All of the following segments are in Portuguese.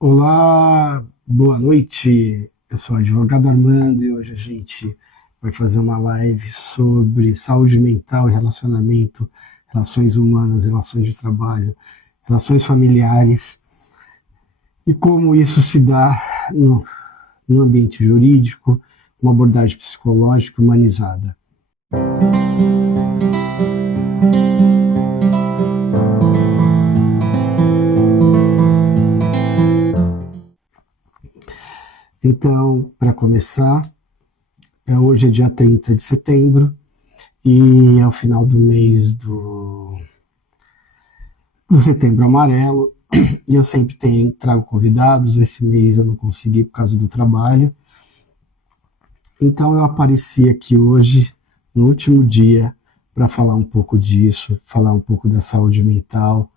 Olá, boa noite. Eu sou o advogado Armando e hoje a gente vai fazer uma live sobre saúde mental e relacionamento, relações humanas, relações de trabalho, relações familiares e como isso se dá no ambiente jurídico, uma abordagem psicológica humanizada. Então, para começar, hoje é dia 30 de setembro e é o final do mês do Setembro Amarelo. E eu sempre trago convidados. Esse mês eu não consegui por causa do trabalho. Então eu apareci aqui hoje, no último dia, para falar um pouco disso, falar um pouco da saúde mental,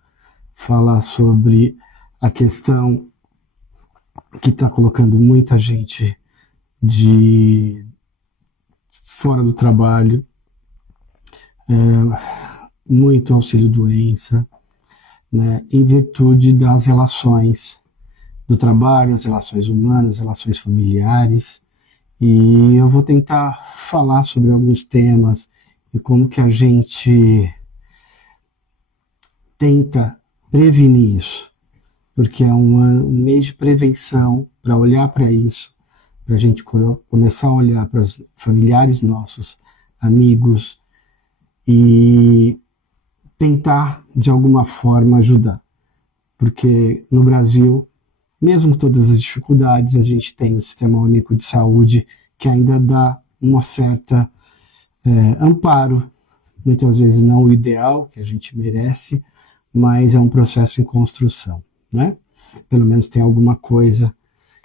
falar sobre a questão que está colocando muita gente de fora do trabalho, muito auxílio-doença, né, em virtude das relações do trabalho, as relações humanas, as relações familiares. E eu vou tentar falar sobre alguns temas e como que a gente tenta prevenir isso, porque é um mês de prevenção para olhar para isso, para a gente começar a olhar para os familiares nossos, amigos, e tentar de alguma forma ajudar, porque no Brasil, mesmo com todas as dificuldades, a gente tem o Sistema Único de Saúde que ainda dá uma certa amparo, muitas vezes não o ideal que a gente merece, mas é um processo em construção, né? Pelo menos tem alguma coisa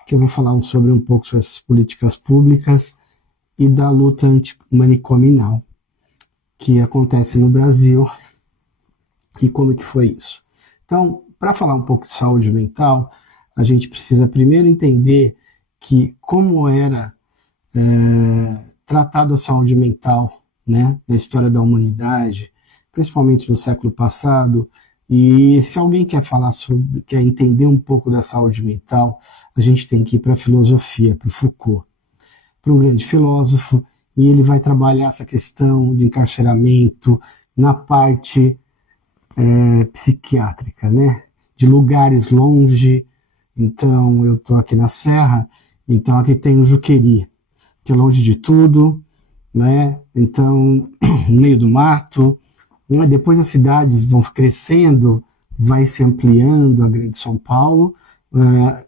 que eu vou falar sobre um pouco sobre essas políticas públicas e da luta antimanicominal que acontece no Brasil e como que foi isso. Então, para falar um pouco de saúde mental, a gente precisa primeiro entender que como era tratado a saúde mental, né, na história da humanidade, principalmente no século passado. E se alguém quer falar sobre, quer entender um pouco da saúde mental, a gente tem que ir para a filosofia, para o Foucault, para um grande filósofo, e ele vai trabalhar essa questão de encarceramento na parte psiquiátrica, né? De lugares longe. Então, eu estou aqui na Serra, então aqui tem o Juqueri, que é longe de tudo, né? Então, no meio do mato. Né? Depois as cidades vão crescendo, vai se ampliando, a Grande São Paulo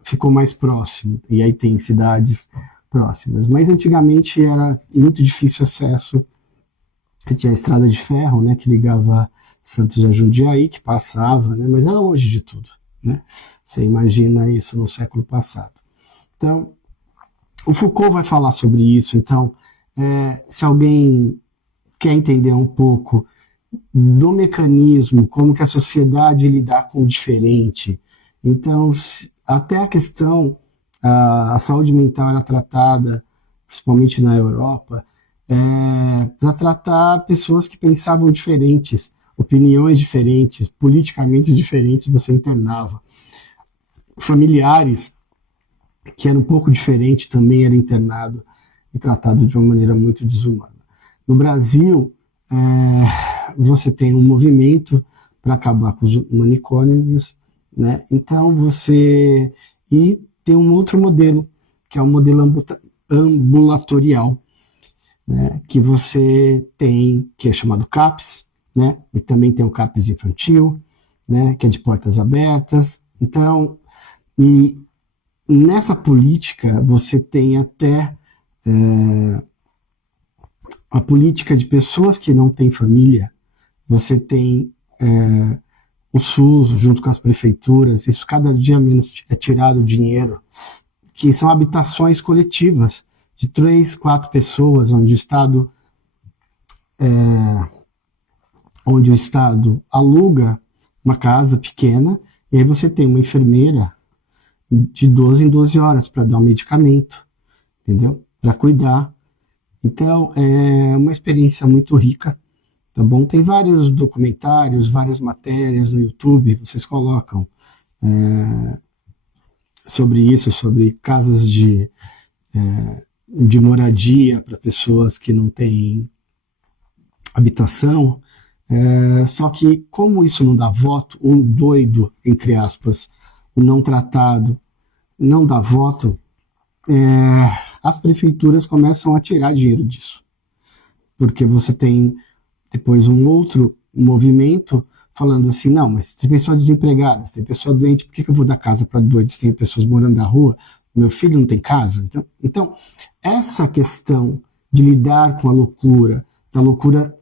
ficou mais próximo, e aí tem cidades próximas. Mas antigamente era muito difícil acesso. Tinha a estrada de ferro, né, que ligava Santos a Jundiaí, que passava, né, mas era longe de tudo. Né? Você imagina isso no século passado. Então, o Foucault vai falar sobre isso. Então, se alguém quer entender um pouco do mecanismo, como que a sociedade lidar com o diferente, então, até a questão, a saúde mental era tratada, principalmente na Europa, para tratar pessoas que pensavam diferentes, opiniões diferentes, politicamente diferentes, você internava. Familiares que eram um pouco diferentes também era internado e tratado de uma maneira muito desumana. No Brasil, você tem um movimento para acabar com os manicômios, né? Então você e tem um outro modelo que é o modelo ambulatorial, né? Que você tem, que é chamado CAPS, né? E também tem o CAPS infantil, né? Que é de portas abertas. Então, e nessa política você tem até a política de pessoas que não têm família. Você tem o SUS junto com as prefeituras, isso cada dia menos é tirado dinheiro, que são habitações coletivas de 3, 4 pessoas, onde o Estado aluga uma casa pequena, e aí você tem uma enfermeira de 12 em 12 horas para dar um medicamento, entendeu? Para cuidar. Então, é uma experiência muito rica, tá bom? Tem vários documentários, várias matérias no YouTube, vocês colocam sobre isso, sobre casas de moradia para pessoas que não têm habitação. Só que, como isso não dá voto, o doido, entre aspas, o não tratado, não dá voto, as prefeituras começam a tirar dinheiro disso. Porque você tem depois um outro movimento falando assim, não, mas tem pessoas desempregadas, tem pessoa doente, por que eu vou dar casa para doidos? Tem pessoas morando na rua, meu filho não tem casa. Então, essa questão de lidar com a loucura, da loucura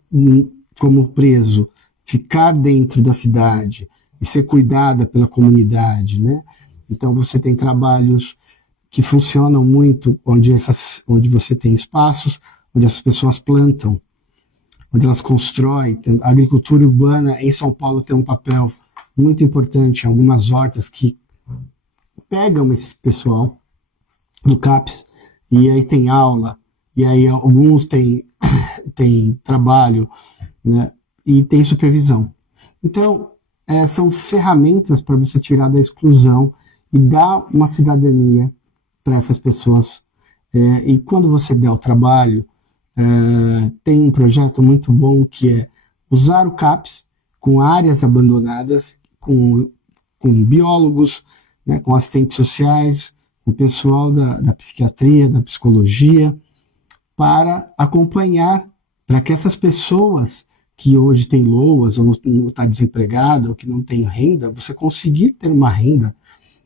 como preso, ficar dentro da cidade e ser cuidada pela comunidade, né? Então você tem trabalhos que funcionam muito, onde você tem espaços, onde as pessoas plantam, onde elas constroem. A agricultura urbana em São Paulo tem um papel muito importante, algumas hortas que pegam esse pessoal do CAPES, e aí tem aula, e aí alguns têm trabalho, né, e tem supervisão. Então, são ferramentas para você tirar da exclusão e dar uma cidadania para essas pessoas. E quando você der o trabalho, tem um projeto muito bom que é usar o CAPES com áreas abandonadas, com biólogos, né, com assistentes sociais, com o pessoal da psiquiatria, da psicologia, para acompanhar, para que essas pessoas que hoje têm loas, ou não está desempregada, ou que não tem renda, você conseguir ter uma renda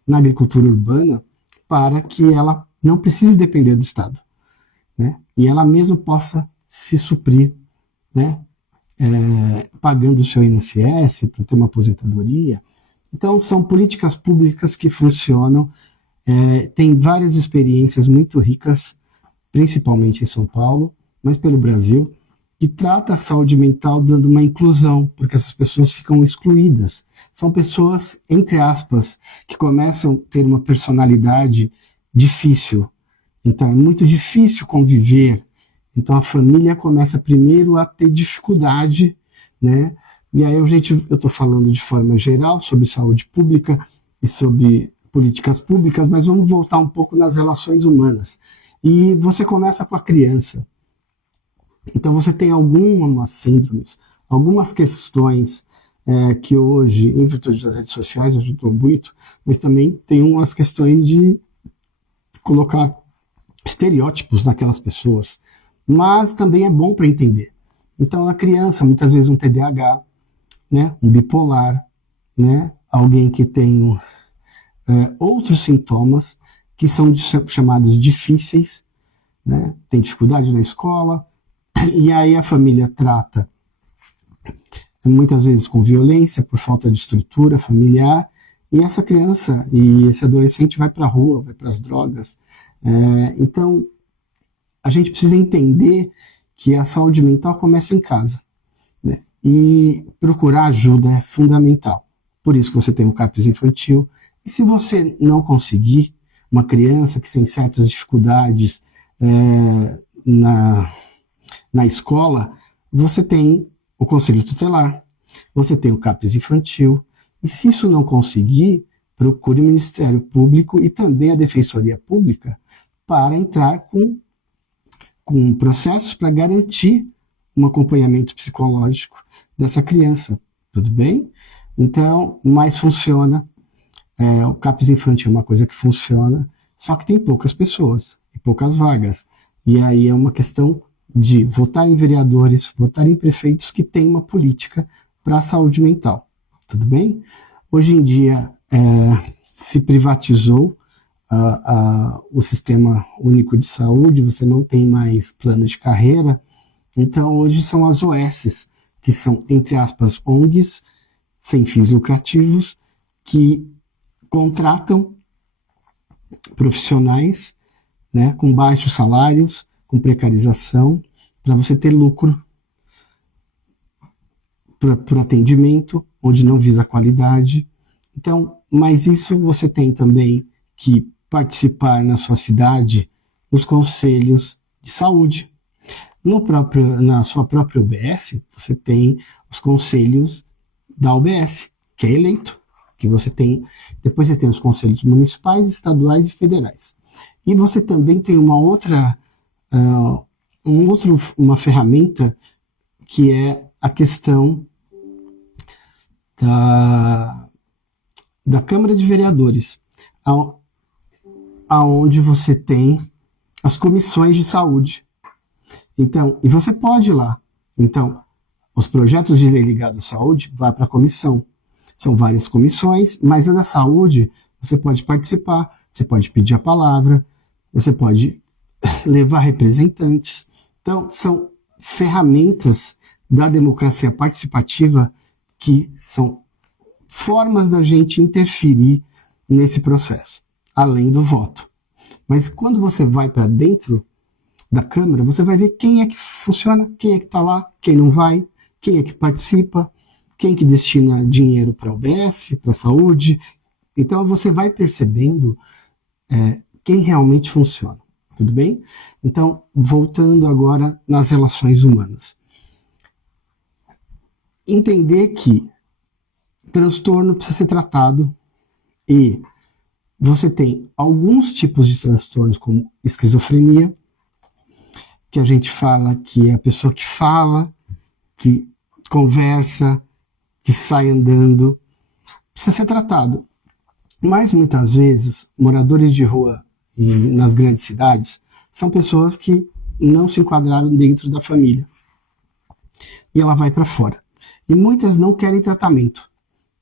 na agricultura urbana para que ela não precise depender do Estado, né? E ela mesma possa se suprir, né? Pagando o seu INSS para ter uma aposentadoria. Então, são políticas públicas que funcionam, tem várias experiências muito ricas, principalmente em São Paulo, mas pelo Brasil, que trata a saúde mental dando uma inclusão, porque essas pessoas ficam excluídas. São pessoas, entre aspas, que começam a ter uma personalidade difícil. Então, é muito difícil conviver. Então, a família começa primeiro a ter dificuldade, né? E aí, eu estou falando de forma geral sobre saúde pública e sobre políticas públicas, mas vamos voltar um pouco nas relações humanas. E você começa com a criança. Então você tem algumas síndromes, algumas questões que hoje, em virtude das redes sociais, ajudou muito, mas também tem umas questões de colocar estereótipos naquelas pessoas, mas também é bom para entender. Então a criança, muitas vezes um TDAH, né, um bipolar, né, alguém que tem outros sintomas que são chamados difíceis, né, tem dificuldade na escola, e aí a família trata muitas vezes com violência por falta de estrutura familiar, e essa criança e esse adolescente vai para a rua, vai para as drogas. Então, a gente precisa entender que a saúde mental começa em casa, né? E procurar ajuda é fundamental. Por isso que você tem o CAPES infantil. E se você não conseguir, uma criança que tem certas dificuldades na escola, você tem o Conselho Tutelar, você tem o CAPES infantil, e se isso não conseguir, procure o Ministério Público e também a Defensoria Pública para entrar com processos para garantir um acompanhamento psicológico dessa criança, tudo bem? Então, mas funciona, o CAPES infantil é uma coisa que funciona, só que tem poucas pessoas e poucas vagas, e aí é uma questão de votar em vereadores, votar em prefeitos que têm uma política para a saúde mental, tudo bem? Hoje em dia se privatizou o Sistema Único de Saúde, você não tem mais plano de carreira, então hoje são as OSs, que são, entre aspas, ONGs, sem fins lucrativos, que contratam profissionais, né, com baixos salários, com precarização, para você ter lucro para atendimento, onde não visa qualidade. Então, mas isso você tem também que participar na sua cidade nos conselhos de saúde. Na sua própria UBS, você tem os conselhos da UBS, que é eleito. que você tem, depois você tem os conselhos municipais, estaduais e federais. E você também tem uma ferramenta que é a questão da Câmara de Vereadores, aonde você tem as comissões de saúde. Então, e você pode ir lá. Então, os projetos de lei ligados à saúde vai para a comissão. São várias comissões, mas a da saúde você pode participar, você pode pedir a palavra, você pode levar representantes. Então, são ferramentas da democracia participativa que são formas da gente interferir nesse processo, além do voto. Mas quando você vai para dentro da Câmara, você vai ver quem é que funciona, quem é que está lá, quem não vai, quem é que participa, quem que destina dinheiro para a UBS, para a saúde. Então você vai percebendo quem realmente funciona. Tudo bem? Então, voltando agora nas relações humanas. Entender que transtorno precisa ser tratado e você tem alguns tipos de transtornos, como esquizofrenia, que a gente fala que é a pessoa que fala, que conversa, que sai andando, precisa ser tratado. Mas muitas vezes, moradores de rua nas grandes cidades são pessoas que não se enquadraram dentro da família. E ela vai para fora. E muitas não querem tratamento.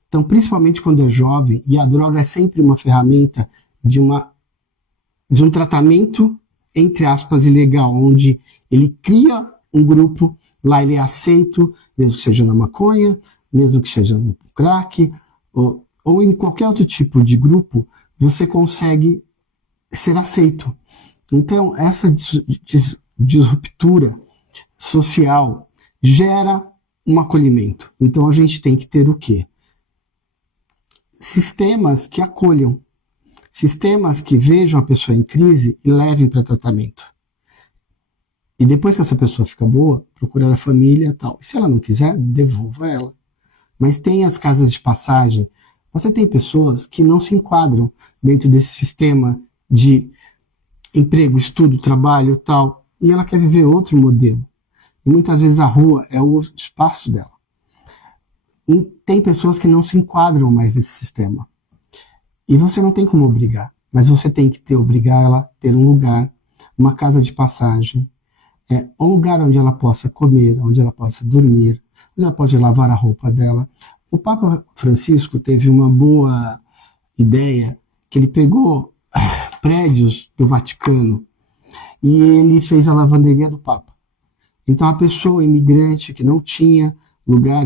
Então, principalmente quando é jovem, e a droga é sempre uma ferramenta de um tratamento, entre aspas, ilegal, onde ele cria um grupo, lá ele é aceito, mesmo que seja na maconha, mesmo que seja no crack, ou em qualquer outro tipo de grupo, você consegue ser aceito. Então, essa disruptura social gera um acolhimento. Então, a gente tem que ter o quê? Sistemas que acolham, sistemas que vejam a pessoa em crise e levem para tratamento. E depois que essa pessoa fica boa, procurar a família e tal. E se ela não quiser, devolva ela. Mas tem as casas de passagem. Você tem pessoas que não se enquadram dentro desse sistema de emprego, estudo, trabalho e tal. E ela quer viver outro modelo. E muitas vezes a rua é o espaço dela. E tem pessoas que não se enquadram mais nesse sistema. E você não tem como obrigar. Mas você tem que obrigar ela a ter um lugar, uma casa de passagem, um lugar onde ela possa comer, onde ela possa dormir, onde ela pode lavar a roupa dela. O Papa Francisco teve uma boa ideia, que ele pegou prédios do Vaticano e ele fez a lavanderia do Papa. Então a pessoa, imigrante, que não tinha lugar,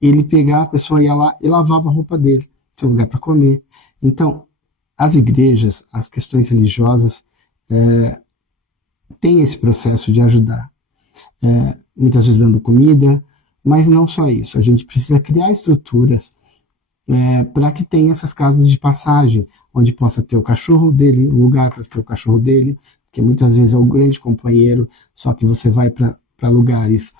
ele pegava a pessoa, ia lá e lavava a roupa dele, tinha lugar para comer. Então, as igrejas, as questões religiosas, têm esse processo de ajudar. Muitas vezes dando comida, mas não só isso. A gente precisa criar estruturas para que tenha essas casas de passagem, onde possa ter o cachorro dele, um lugar para ter o cachorro dele, que muitas vezes é o grande companheiro, só que você vai para lugares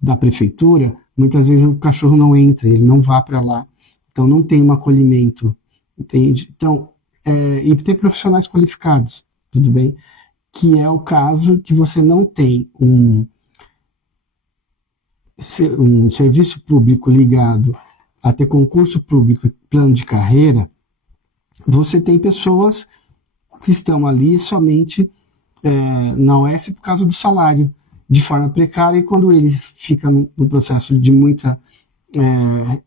da prefeitura, muitas vezes o cachorro não entra, ele não vá para lá, então não tem um acolhimento, entende? Então, e ter profissionais qualificados, tudo bem? Que é o caso que você não tem um serviço público ligado a ter concurso público e plano de carreira, você tem pessoas que estão ali somente na OS por causa do salário, de forma precária, e quando ele fica no processo de muita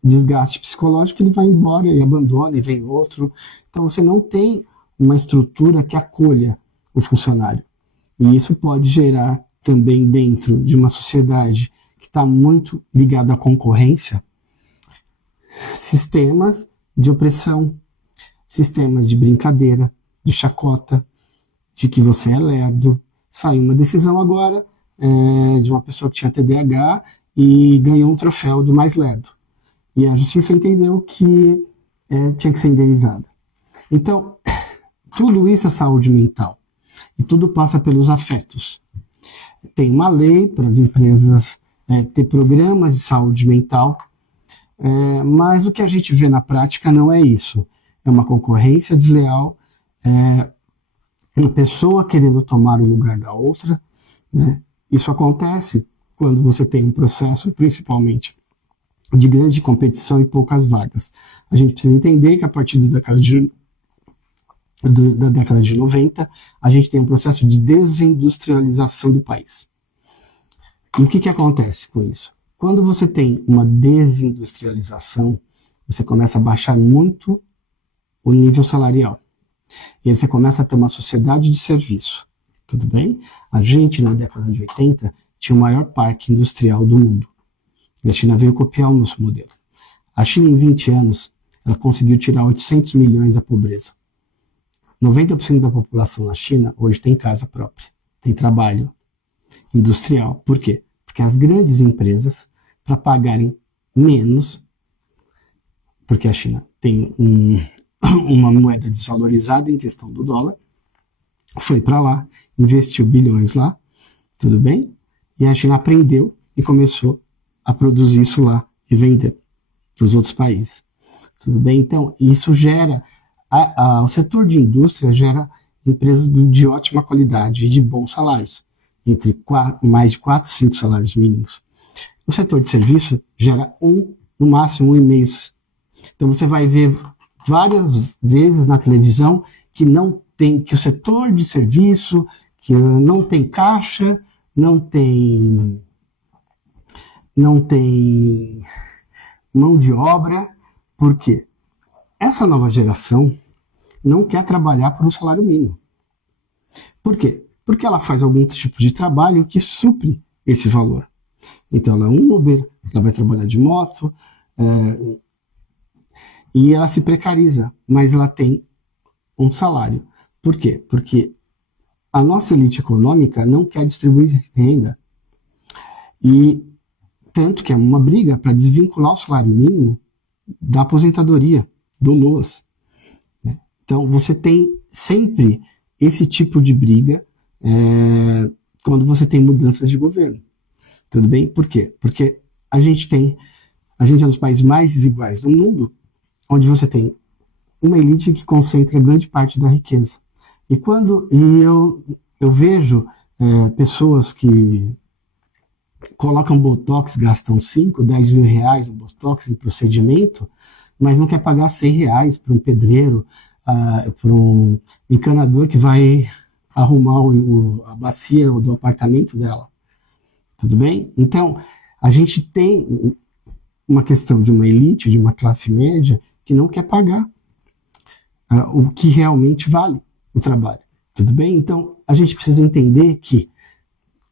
desgaste psicológico, ele vai embora e abandona e vem outro. Então você não tem uma estrutura que acolha o funcionário. E isso pode gerar também dentro de uma sociedade que está muito ligada à concorrência, sistemas de opressão, sistemas de brincadeira, de chacota, de que você é lerdo. Saiu uma decisão agora de uma pessoa que tinha TDAH e ganhou um troféu do mais lerdo. E a justiça entendeu que tinha que ser indenizada. Então, tudo isso é saúde mental. E tudo passa pelos afetos. Tem uma lei para as empresas ter programas de saúde mental, Mas o que a gente vê na prática não é isso. É uma concorrência desleal, uma pessoa querendo tomar o lugar da outra, né? Isso acontece quando você tem um processo, principalmente, de grande competição e poucas vagas. A gente precisa entender que a partir da década de 90, a gente tem um processo de desindustrialização do país. E o que acontece com isso? Quando você tem uma desindustrialização, você começa a baixar muito o nível salarial. E aí você começa a ter uma sociedade de serviço. Tudo bem? A gente, na década de 80, tinha o maior parque industrial do mundo. E a China veio copiar o nosso modelo. A China, em 20 anos, ela conseguiu tirar 800 milhões da pobreza. 90% da população na China hoje tem casa própria, tem trabalho industrial. Por quê? Porque as grandes empresas, para pagarem menos, porque a China tem uma moeda desvalorizada em questão do dólar, foi para lá, investiu bilhões lá, tudo bem? E a China aprendeu e começou a produzir isso lá e vender para os outros países. Tudo bem? Então, isso gera... o setor de indústria gera empresas de ótima qualidade e de bons salários, entre mais de 4, 5 salários mínimos. O setor de serviço gera no máximo 1,5. Então você vai ver várias vezes na televisão que o setor de serviço, que não tem caixa, não tem mão de obra. Por quê? Essa nova geração não quer trabalhar por um salário mínimo. Por quê? Porque ela faz algum tipo de trabalho que supre esse valor. Então ela é um Uber, ela vai trabalhar de moto, e ela se precariza, mas ela tem um salário. Por quê? Porque a nossa elite econômica não quer distribuir renda. E tanto que é uma briga para desvincular o salário mínimo da aposentadoria, do LOAS. Então, você tem sempre esse tipo de briga quando você tem mudanças de governo. Tudo bem? Por quê? Porque a gente é um dos países mais desiguais do mundo, onde você tem uma elite que concentra grande parte da riqueza. E eu vejo pessoas que colocam Botox, gastam 5, 10 mil reais no Botox, em procedimento, mas não quer pagar 100 reais para um pedreiro, para um encanador que vai arrumar a bacia do apartamento dela. Tudo bem? Então, a gente tem uma questão de uma elite, de uma classe média, que não quer pagar o que realmente vale o trabalho. Tudo bem? Então, a gente precisa entender que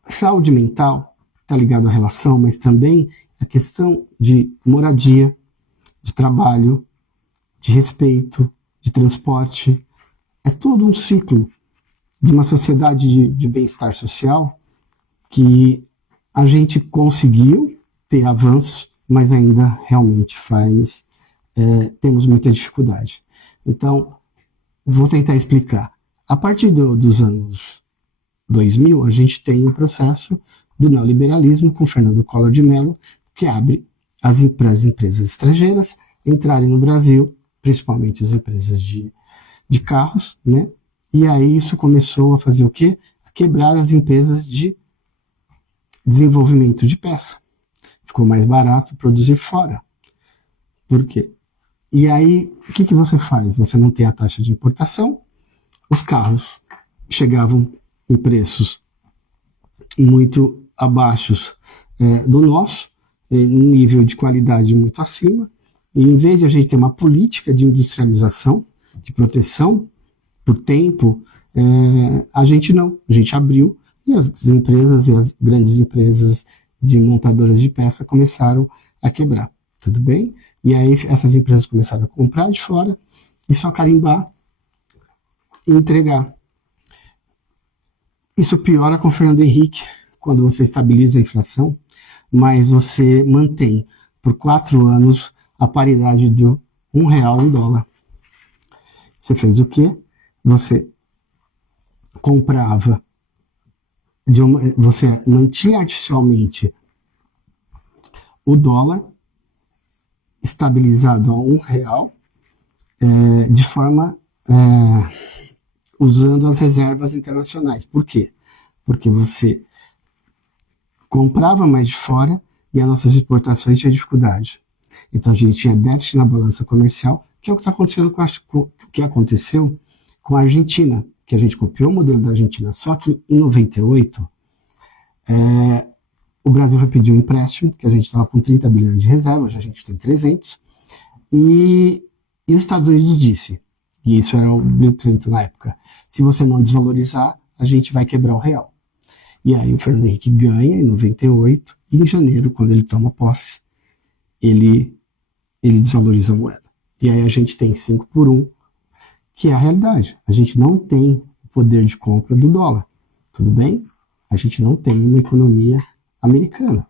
saúde mental está ligado à relação, mas também a questão de moradia, de trabalho, de respeito, de transporte. É todo um ciclo de uma sociedade de bem-estar social que a gente conseguiu ter avanços, mas ainda realmente temos muita dificuldade. Então, vou tentar explicar. A partir dos anos 2000, a gente tem um processo do neoliberalismo com Fernando Collor de Mello, que abre as empresas estrangeiras entrarem no Brasil, principalmente as empresas de carros, né? E aí isso começou a fazer o quê? A quebrar as empresas de desenvolvimento de peça. Ficou mais barato produzir fora. Por quê? E aí, o que você faz? Você não tem a taxa de importação, os carros chegavam em preços muito abaixo do nosso, nível de qualidade muito acima, e em vez de a gente ter uma política de industrialização, de proteção por tempo, a gente abriu, e as empresas e as grandes empresas de montadoras de peça começaram a quebrar, tudo bem? E aí essas empresas começaram a comprar de fora e só carimbar e entregar. Isso piora com o Fernando Henrique, quando você estabiliza a inflação, mas você mantém por 4 anos a paridade de R$1 o dólar. Você fez o quê? Você comprava, você mantinha artificialmente o dólar estabilizado a R$ 1, de forma usando as reservas internacionais. Por quê? Porque você comprava mais de fora e as nossas exportações tinham dificuldade. Então a gente tinha déficit na balança comercial, que é o que está acontecendo o que aconteceu com a Argentina, que a gente copiou o modelo da Argentina, só que em 98 o Brasil vai pedir um empréstimo, que a gente estava com 30 bilhões de reserva, hoje a gente tem 300, e os Estados Unidos disse, e isso era o Bill Clinton na época, se você não desvalorizar, a gente vai quebrar o real. E aí o Fernando Henrique ganha em 98, e em janeiro, quando ele toma posse, ele desvaloriza a moeda. E aí a gente tem 5 por 1, que é a realidade. A gente não tem o poder de compra do dólar. Tudo bem? A gente não tem uma economia americana.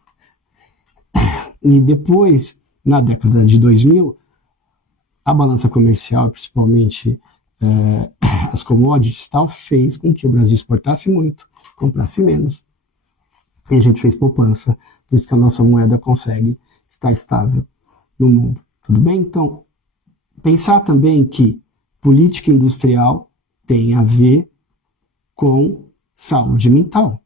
E depois, na década de 2000, a balança comercial, principalmente as commodities tal, fez com que o Brasil exportasse muito, comprasse menos. E a gente fez poupança, por isso que a nossa moeda consegue estar estável no mundo. Tudo bem? Então, pensar também que política industrial tem a ver com saúde mental.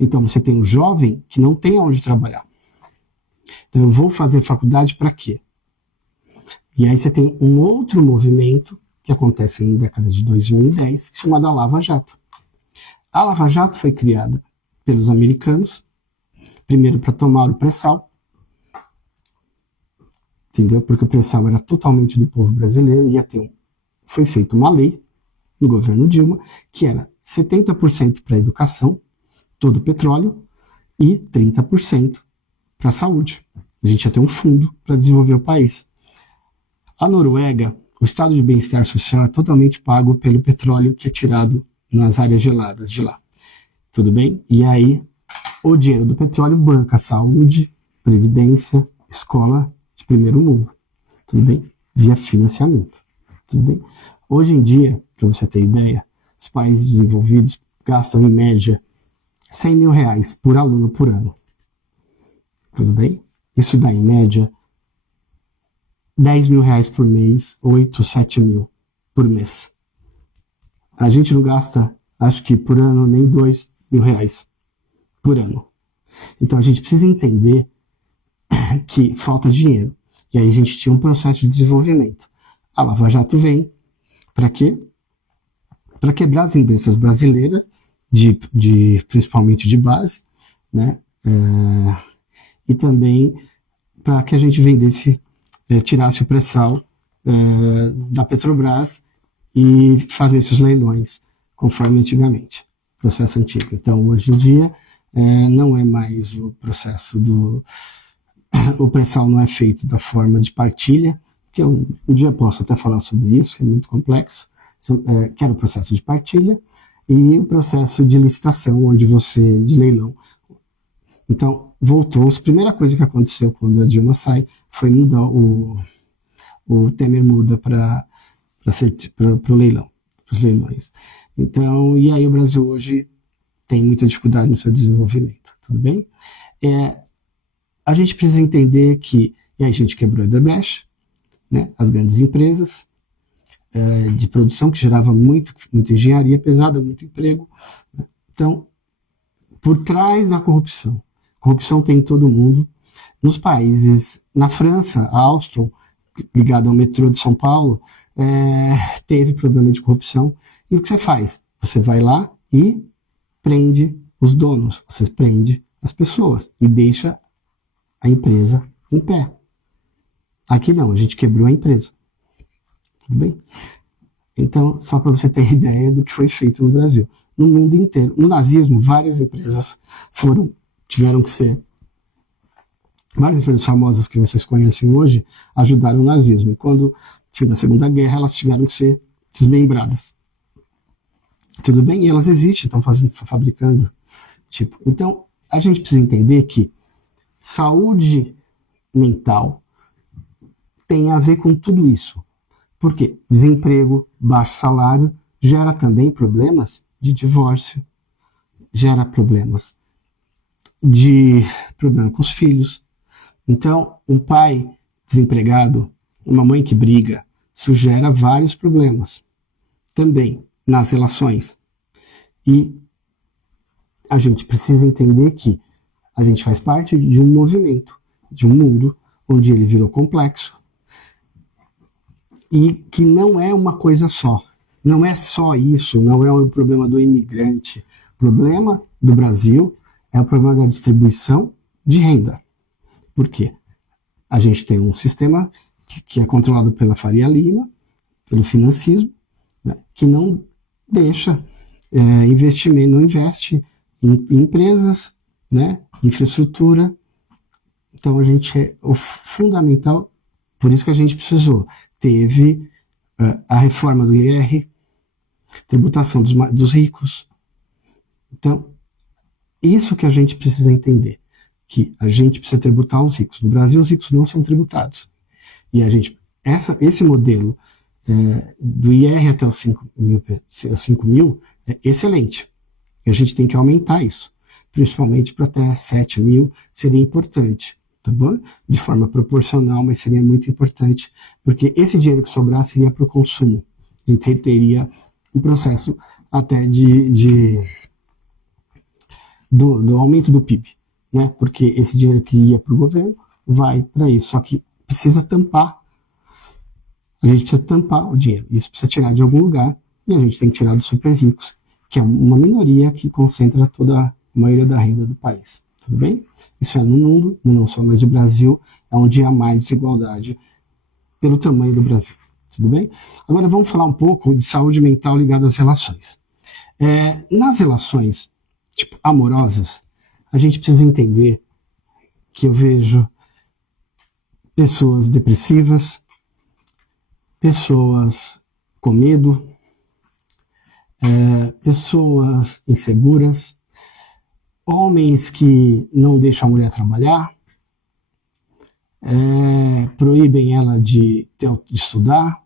Então, você tem um jovem que não tem onde trabalhar. Então, eu vou fazer faculdade para quê? E aí você tem um outro movimento que acontece na década de 2010, chamado a Lava Jato. A Lava Jato foi criada pelos americanos, primeiro para tomar o pré-sal, entendeu? Porque o pré-sal era totalmente do povo brasileiro, foi feita uma lei no governo Dilma, que era 70% para a educação, todo o petróleo, e 30% para a saúde. A gente ia ter um fundo para desenvolver o país. A Noruega, o estado de bem-estar social é totalmente pago pelo petróleo que é tirado nas áreas geladas de lá. Tudo bem? E aí, o dinheiro do petróleo banca saúde, previdência, escola de primeiro mundo. Tudo bem? Via financiamento. Tudo bem? Hoje em dia, para você ter ideia, os países desenvolvidos gastam em média R$100 mil por aluno por ano. Tudo bem? Isso dá em média R$10 mil por mês, 8, 7 mil por mês. A gente não gasta, acho que por ano, nem R$2 mil por ano. Então a gente precisa entender que falta dinheiro. E aí a gente tinha um processo de desenvolvimento. A Lava Jato vem para quê? Para quebrar as empresas brasileiras, principalmente de base, né? E também para que a gente vendesse, tirasse o pré-sal da Petrobras e fazesse os leilões conforme antigamente, processo antigo. Então, hoje em dia, não é mais o processo o pré-sal não é feito da forma de partilha, que um dia posso até falar sobre isso, é muito complexo, que era o processo de partilha, e o processo de licitação, de leilão. Então, voltou. A primeira coisa que aconteceu quando a Dilma sai foi mudar o Temer muda para o leilão, para os leilões. Então, e aí o Brasil hoje tem muita dificuldade no seu desenvolvimento, tudo bem? A gente precisa entender que, e aí a gente quebrou a Odebrecht, né, as grandes empresas de produção que gerava muita engenharia pesada, muito emprego. Né? Então, por trás da corrupção tem em todo mundo. Nos países, na França, a Alstom, ligada ao metrô de São Paulo, teve problema de corrupção. E o que você faz? Você vai lá e prende os donos, você prende as pessoas e deixa a empresa em pé. Aqui não, a gente quebrou a empresa. Tudo bem? Então, só para você ter ideia do que foi feito no Brasil. No mundo inteiro. No nazismo, várias empresas tiveram que ser... Várias empresas famosas que vocês conhecem hoje ajudaram o nazismo. E quando foi da Segunda Guerra, elas tiveram que ser desmembradas. Tudo bem? E elas existem, estão fabricando. Então, a gente precisa entender que saúde mental tem a ver com tudo isso. Por quê? Desemprego, baixo salário, gera também problemas de divórcio, gera problema com os filhos. Então, um pai desempregado, uma mãe que briga, isso gera vários problemas também nas relações. E a gente precisa entender que a gente faz parte de um movimento, de um mundo onde ele virou complexo e que não é uma coisa só. Não é só isso, não é o problema do imigrante. O problema do Brasil é o problema da distribuição de renda. Por quê? A gente tem um sistema que é controlado pela Faria Lima, pelo financismo, né, que não deixa investimento, não investe em empresas, né, infraestrutura. Então a gente é o fundamental, por isso que a gente precisou. Teve a reforma do IR, tributação dos ricos. Então, isso que a gente precisa entender, que a gente precisa tributar os ricos. No Brasil, os ricos não são tributados. E a gente, esse modelo do IR até os 5 mil é excelente. E a gente tem que aumentar isso, principalmente para até 7 mil, seria importante, tá bom? De forma proporcional, mas seria muito importante, porque esse dinheiro que sobrar seria para o consumo. A gente teria um processo até do aumento do PIB, né? Porque esse dinheiro que ia para o governo vai para isso, só que precisa tampar. A gente precisa tampar o dinheiro. Isso precisa tirar de algum lugar e a gente tem que tirar dos super ricos, que é uma minoria que concentra toda a maioria da renda do país. Tudo bem? Isso é no mundo, não só, mas o Brasil é onde há mais desigualdade pelo tamanho do Brasil. Tudo bem? Agora vamos falar um pouco de saúde mental ligada às relações. Nas relações amorosas, a gente precisa entender que eu vejo pessoas depressivas, pessoas com medo, pessoas inseguras, homens que não deixam a mulher trabalhar, proíbem ela de estudar.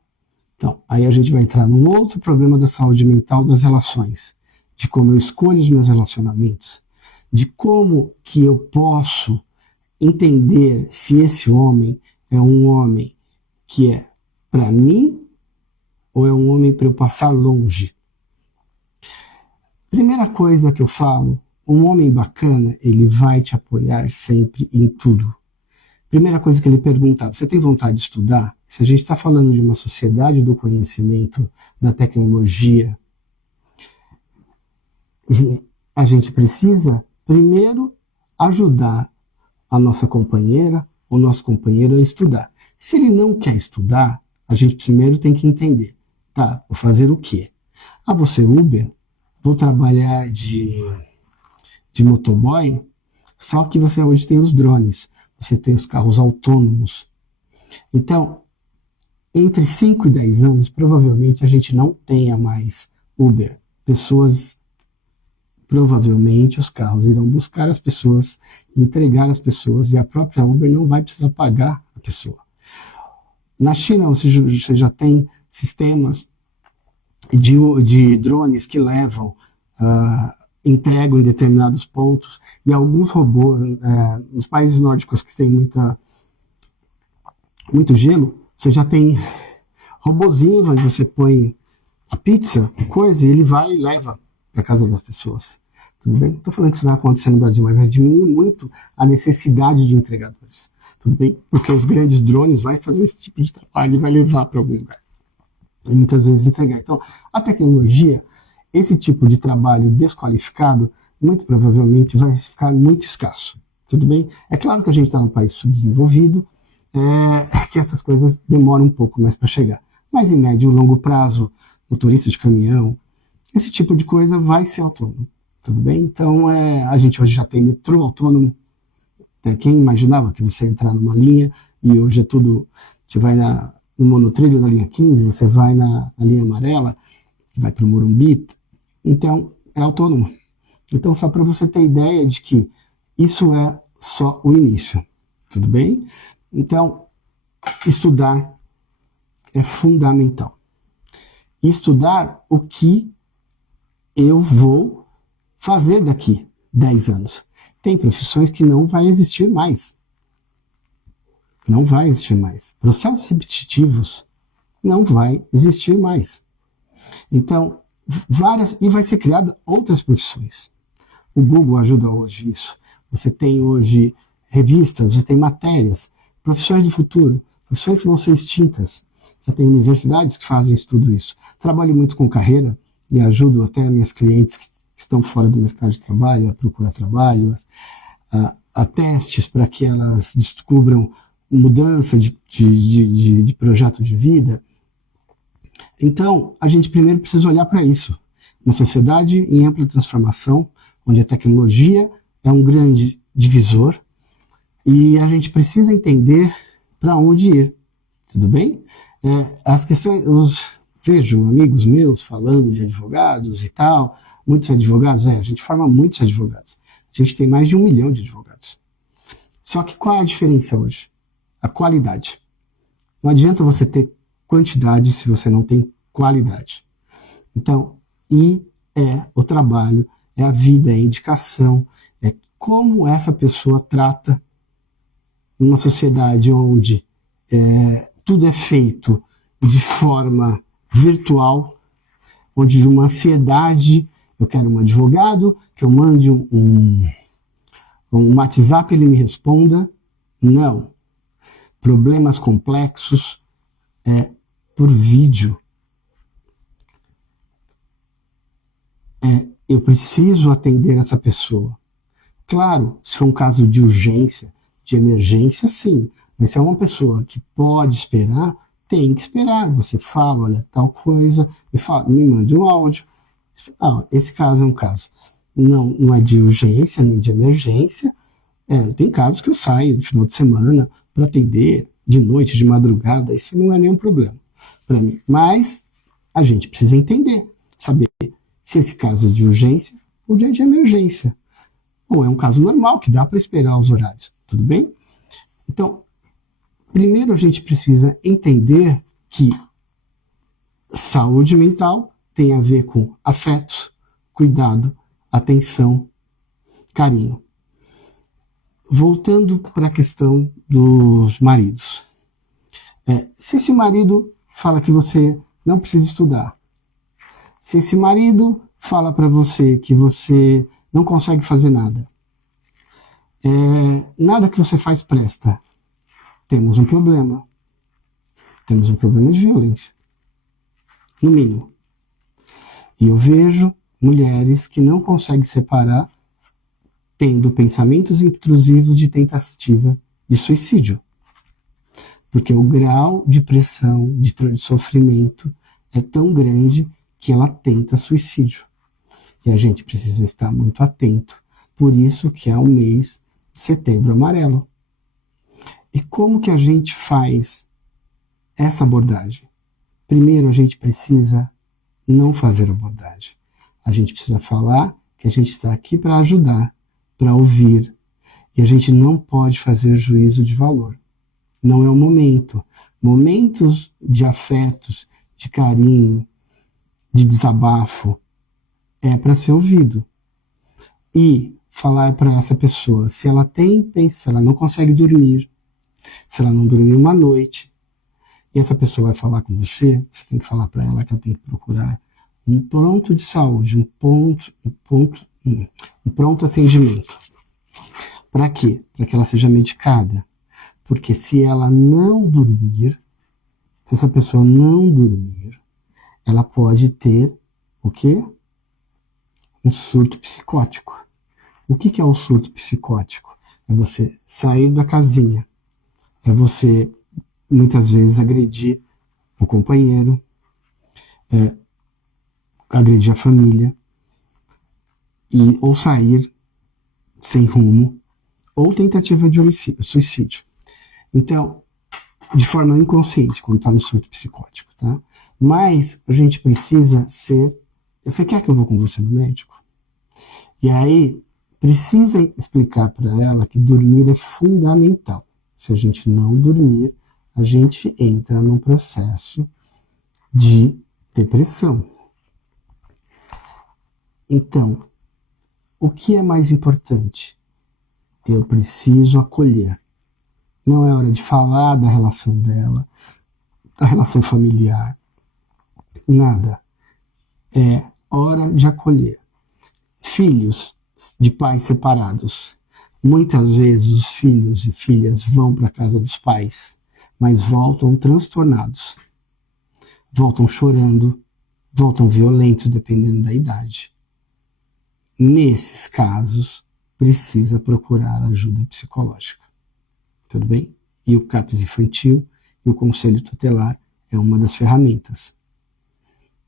Então, aí a gente vai entrar num outro problema da saúde mental das relações, de como eu escolho os meus relacionamentos, de como que eu posso entender se esse homem é um homem que é para mim ou é um homem para eu passar longe. Primeira coisa que eu falo, um homem bacana, ele vai te apoiar sempre em tudo. Primeira coisa que ele pergunta, você tem vontade de estudar? Se a gente está falando de uma sociedade do conhecimento, da tecnologia, a gente precisa, primeiro, ajudar a nossa companheira, o nosso companheiro a estudar. Se ele não quer estudar, a gente primeiro tem que entender, tá, vou fazer o quê? Vou ser Uber, vou trabalhar de motoboy, só que você hoje tem os drones, você tem os carros autônomos. Então, entre 5 e 10 anos, provavelmente a gente não tenha mais Uber. Provavelmente os carros irão buscar as pessoas, entregar as pessoas, e a própria Uber não vai precisar pagar a pessoa. Na China, você já tem sistemas de drones que levam, entregam em determinados pontos, e alguns robôs, nos países nórdicos que tem muito gelo, você já tem robozinhos onde você põe a pizza, coisa, e ele vai e leva para casa das pessoas. Tudo bem? Estou falando que isso vai acontecer no Brasil, mas vai diminuir muito a necessidade de entregadores. Tudo bem? Porque os grandes drones vão fazer esse tipo de trabalho e vai levar para algum lugar. E muitas vezes entregar. Então, a tecnologia, esse tipo de trabalho desqualificado, muito provavelmente vai ficar muito escasso. Tudo bem? É claro que a gente está num país subdesenvolvido, que essas coisas demoram um pouco mais para chegar. Mas em médio e longo prazo, motorista de caminhão, esse tipo de coisa vai ser autônomo. Tudo bem? Então, a gente hoje já tem metrô autônomo. Quem imaginava que você entrar numa linha e hoje é tudo... Você vai no monotrilho da linha 15, você vai na linha amarela, vai para o Morumbi. Então, é autônomo. Então, só para você ter ideia de que isso é só o início. Tudo bem? Então, estudar é fundamental. Estudar o que eu vou fazer daqui 10 anos. Tem profissões que não vai existir mais. Não vai existir mais. Processos repetitivos não vai existir mais. Então, e vai ser criada outras profissões. O Google ajuda hoje isso. Você tem hoje revistas, você tem matérias, profissões do futuro, profissões que vão ser extintas. Já tem universidades que fazem estudo isso. Trabalho muito com carreira e ajudo até minhas clientes que estão fora do mercado de trabalho, a procurar trabalho, a testes para que elas descubram mudança de projeto de vida. Então, a gente primeiro precisa olhar para isso. Uma sociedade em ampla transformação, onde a tecnologia é um grande divisor, e a gente precisa entender para onde ir. Tudo bem? As questões, vejo amigos meus falando de advogados e tal, muitos advogados, a gente forma muitos advogados. A gente tem mais de 1 milhão de advogados. Só que qual é a diferença hoje? A qualidade. Não adianta você ter quantidade se você não tem qualidade. Então, o trabalho, é a vida, é a indicação, é como essa pessoa trata numa sociedade onde tudo é feito de forma virtual, onde uma ansiedade, eu quero um advogado, que eu mande um WhatsApp e ele me responda. Não. Problemas complexos por vídeo. Eu preciso atender essa pessoa. Claro, se for um caso de urgência, de emergência, sim. Mas se é uma pessoa que pode esperar, tem que esperar. Você fala, olha, tal coisa, me mande um áudio. Esse caso é um caso. Não é de urgência, nem de emergência. Tem casos que eu saio no final de semana para atender, de noite, de madrugada. Isso não é nenhum problema para mim. Mas a gente precisa entender, saber se esse caso é de urgência ou de emergência. Ou é um caso normal, que dá para esperar os horários. Tudo bem? Então, primeiro a gente precisa entender que saúde mental tem a ver com afetos, cuidado, atenção, carinho. Voltando para a questão dos maridos. Se esse marido fala que você não precisa estudar, se esse marido fala para você que você não consegue fazer nada, nada que você faz presta, temos um problema. Temos um problema de violência, no mínimo. E eu vejo mulheres que não conseguem separar, tendo pensamentos intrusivos de tentativa de suicídio. Porque o grau de pressão, de sofrimento é tão grande que ela tenta suicídio. E a gente precisa estar muito atento. Por isso que é o mês de Setembro Amarelo. E como que a gente faz essa abordagem? Primeiro, a gente precisa não fazer abordagem. A gente precisa falar que a gente está aqui para ajudar, para ouvir. E a gente não pode fazer juízo de valor. Não é o momento. Momentos de afetos, de carinho, de desabafo, é para ser ouvido. E falar para essa pessoa, se ela se ela não consegue dormir, se ela não dormiu uma noite, e essa pessoa vai falar com você, você tem que falar para ela que ela tem que procurar um pronto de saúde, um pronto atendimento. Para quê? Para que ela seja medicada. Porque se ela não dormir, se essa pessoa não dormir, ela pode ter o quê? Um surto psicótico. O que é um surto psicótico? É você sair da casinha, é você muitas vezes agredir o companheiro, agredir a família, ou sair sem rumo, ou tentativa de suicídio. Então, de forma inconsciente, quando está no surto psicótico, tá? Mas a gente precisa ser... Você quer que eu vou com você no médico? E aí, precisa explicar para ela que dormir é fundamental. Se a gente não dormir, a gente entra num processo de depressão. Então, o que é mais importante? Eu preciso acolher. não é hora de falar da relação dela, da relação familiar, nada. É hora de acolher. Filhos de pais separados. Muitas vezes os filhos e filhas vão para a casa dos pais, mas voltam transtornados, voltam chorando, voltam violentos, dependendo da idade. Nesses casos, precisa procurar ajuda psicológica. Tudo bem? E o CAPS infantil e o conselho tutelar é uma das ferramentas.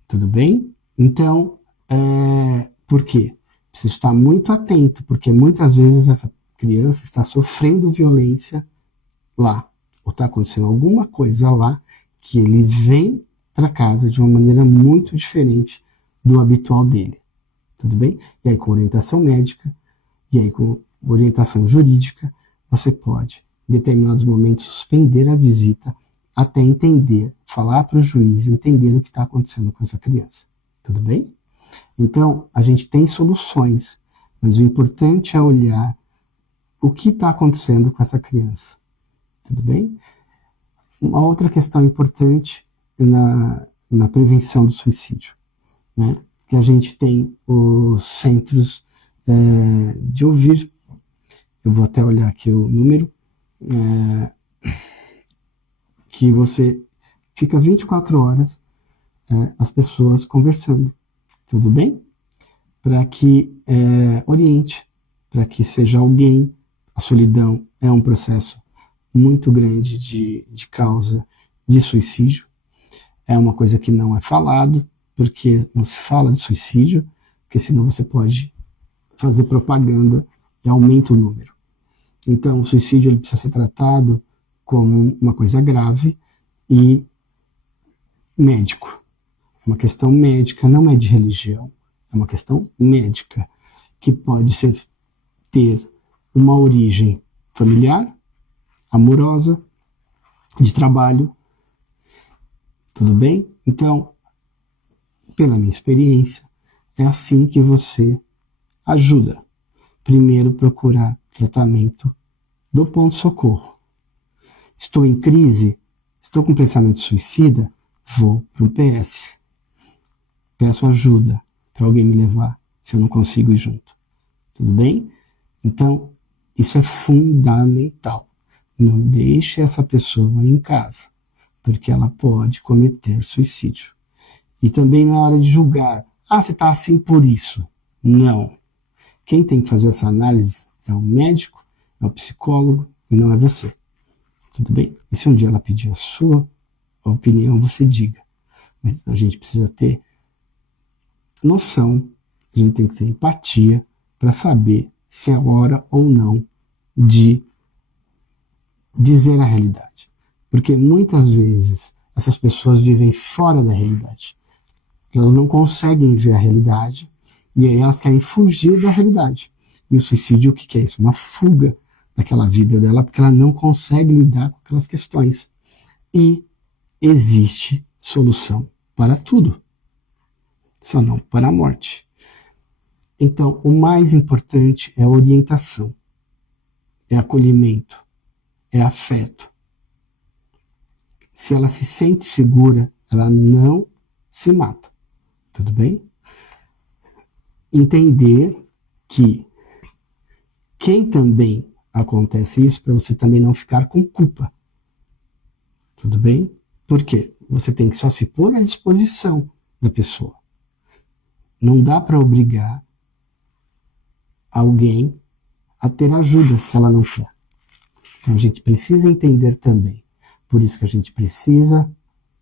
Tudo bem? Então, por quê? Preciso estar muito atento, porque muitas vezes essa criança está sofrendo violência lá, ou está acontecendo alguma coisa lá que ele vem para casa de uma maneira muito diferente do habitual dele. Tudo bem? E aí com orientação médica, e aí com orientação jurídica, você pode, em determinados momentos, suspender a visita até entender, falar para o juiz, entender o que está acontecendo com essa criança. Tudo bem? Então, a gente tem soluções, mas o importante é olhar o que está acontecendo com essa criança. Tudo bem? Uma outra questão importante na prevenção do suicídio, né? Que a gente tem os centros de ouvir. Eu vou até olhar aqui o número, que você fica 24 horas as pessoas conversando. Tudo bem? Para que oriente, para que seja alguém. A solidão é um processo muito grande de causa de suicídio. É uma coisa que não é falado, porque não se fala de suicídio, porque senão você pode fazer propaganda e aumenta o número. Então, o suicídio ele precisa ser tratado como uma coisa grave e médico. É uma questão médica, não é de religião. É uma questão médica, que pode ter uma origem familiar, amorosa, de trabalho. Tudo bem? Então, pela minha experiência, é assim que você ajuda. Primeiro, procurar tratamento do ponto-socorro. Estou em crise? Estou com pensamento suicida? Vou para um PS. Peço ajuda para alguém me levar, se eu não consigo ir junto. Tudo bem? Então, isso é fundamental. Não deixe essa pessoa em casa, porque ela pode cometer suicídio. E também não é hora de julgar. Você está assim por isso. Não. Quem tem que fazer essa análise é o médico, é o psicólogo e não é você. Tudo bem? E se um dia ela pedir a sua opinião, você diga. Mas a gente precisa ter noção, a gente tem que ter empatia para saber se é hora ou não de dizer a realidade. Porque muitas vezes essas pessoas vivem fora da realidade. Elas não conseguem ver a realidade e aí elas querem fugir da realidade. E o suicídio, o que é isso? Uma fuga daquela vida dela, porque ela não consegue lidar com aquelas questões. E existe solução para tudo, só não para a morte. Então, o mais importante é a orientação, é acolhimento, é afeto. Se ela se sente segura, ela não se mata. Tudo bem? Entender que quem também acontece isso, para você também não ficar com culpa. Tudo bem? Por quê? Você tem que só se pôr à disposição da pessoa. Não dá para obrigar alguém a ter ajuda se ela não quer. Então a gente precisa entender também. Por isso que a gente precisa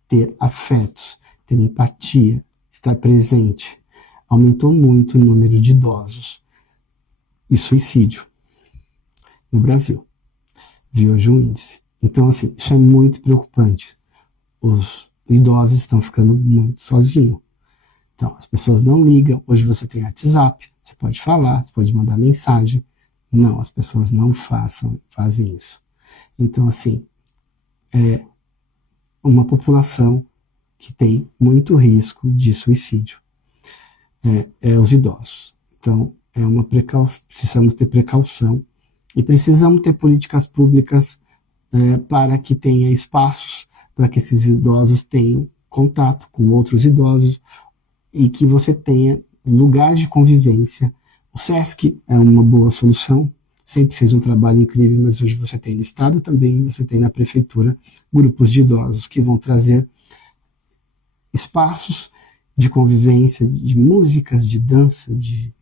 ter afetos, ter empatia, estar presente. Aumentou muito o número de idosos e suicídio no Brasil. Viu hoje um índice. Então, assim, isso é muito preocupante. Os idosos estão ficando muito sozinhos. Então, as pessoas não ligam. Hoje você tem WhatsApp, você pode falar, você pode mandar mensagem. Não, as pessoas não fazem isso. Então, assim, é uma população que tem muito risco de suicídio. Os idosos. Então, precisamos ter precaução e precisamos ter políticas públicas para que tenha espaços para que esses idosos tenham contato com outros idosos e que você tenha lugares de convivência. O SESC é uma boa solução, sempre fez um trabalho incrível, mas hoje você tem no Estado também, você tem na Prefeitura, grupos de idosos que vão trazer espaços de convivência, de músicas, de dança, de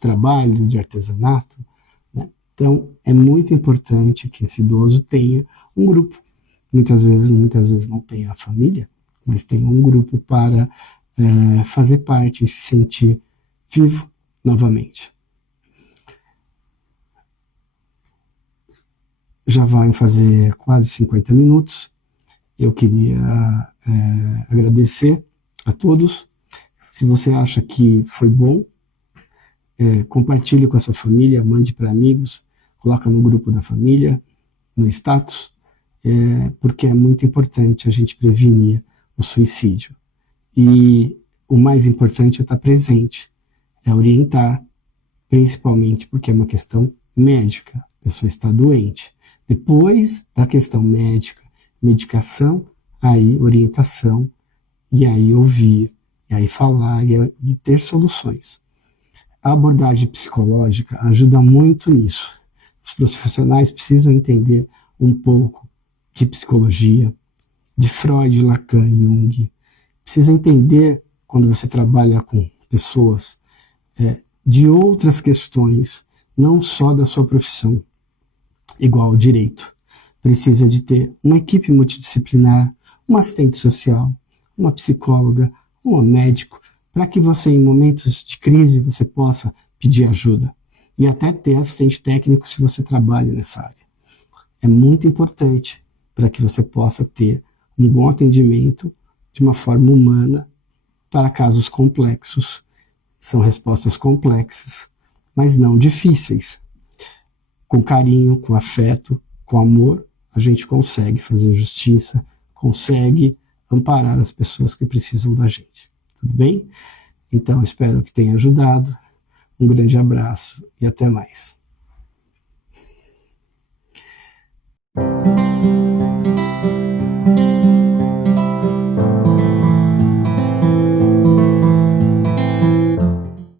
trabalho, de artesanato, né? Então, é muito importante que esse idoso tenha um grupo. Muitas vezes não tem a família, mas tem um grupo para fazer parte e se sentir vivo novamente. Já vai fazer quase 50 minutos. Eu queria agradecer a todos. Se você acha que foi bom, compartilhe com a sua família, mande para amigos, coloca no grupo da família, no status, porque é muito importante a gente prevenir o suicídio. E o mais importante é estar presente, é orientar, principalmente porque é uma questão médica, a pessoa está doente. Depois da questão médica, medicação, aí orientação, e aí ouvir, e aí falar, e ter soluções. A abordagem psicológica ajuda muito nisso. Os profissionais precisam entender um pouco de psicologia, de Freud, Lacan e Jung. Precisa entender, quando você trabalha com pessoas, de outras questões, não só da sua profissão, igual ao direito. Precisa de ter uma equipe multidisciplinar, um assistente social, uma psicóloga, um médico, para que você, em momentos de crise, você possa pedir ajuda. E até ter assistente técnico se você trabalha nessa área. É muito importante para que você possa ter um bom atendimento de uma forma humana para casos complexos. São respostas complexas, mas não difíceis. Com carinho, com afeto, com amor, a gente consegue fazer justiça, consegue amparar as pessoas que precisam da gente. Tudo bem? Então, espero que tenha ajudado. Um grande abraço e até mais.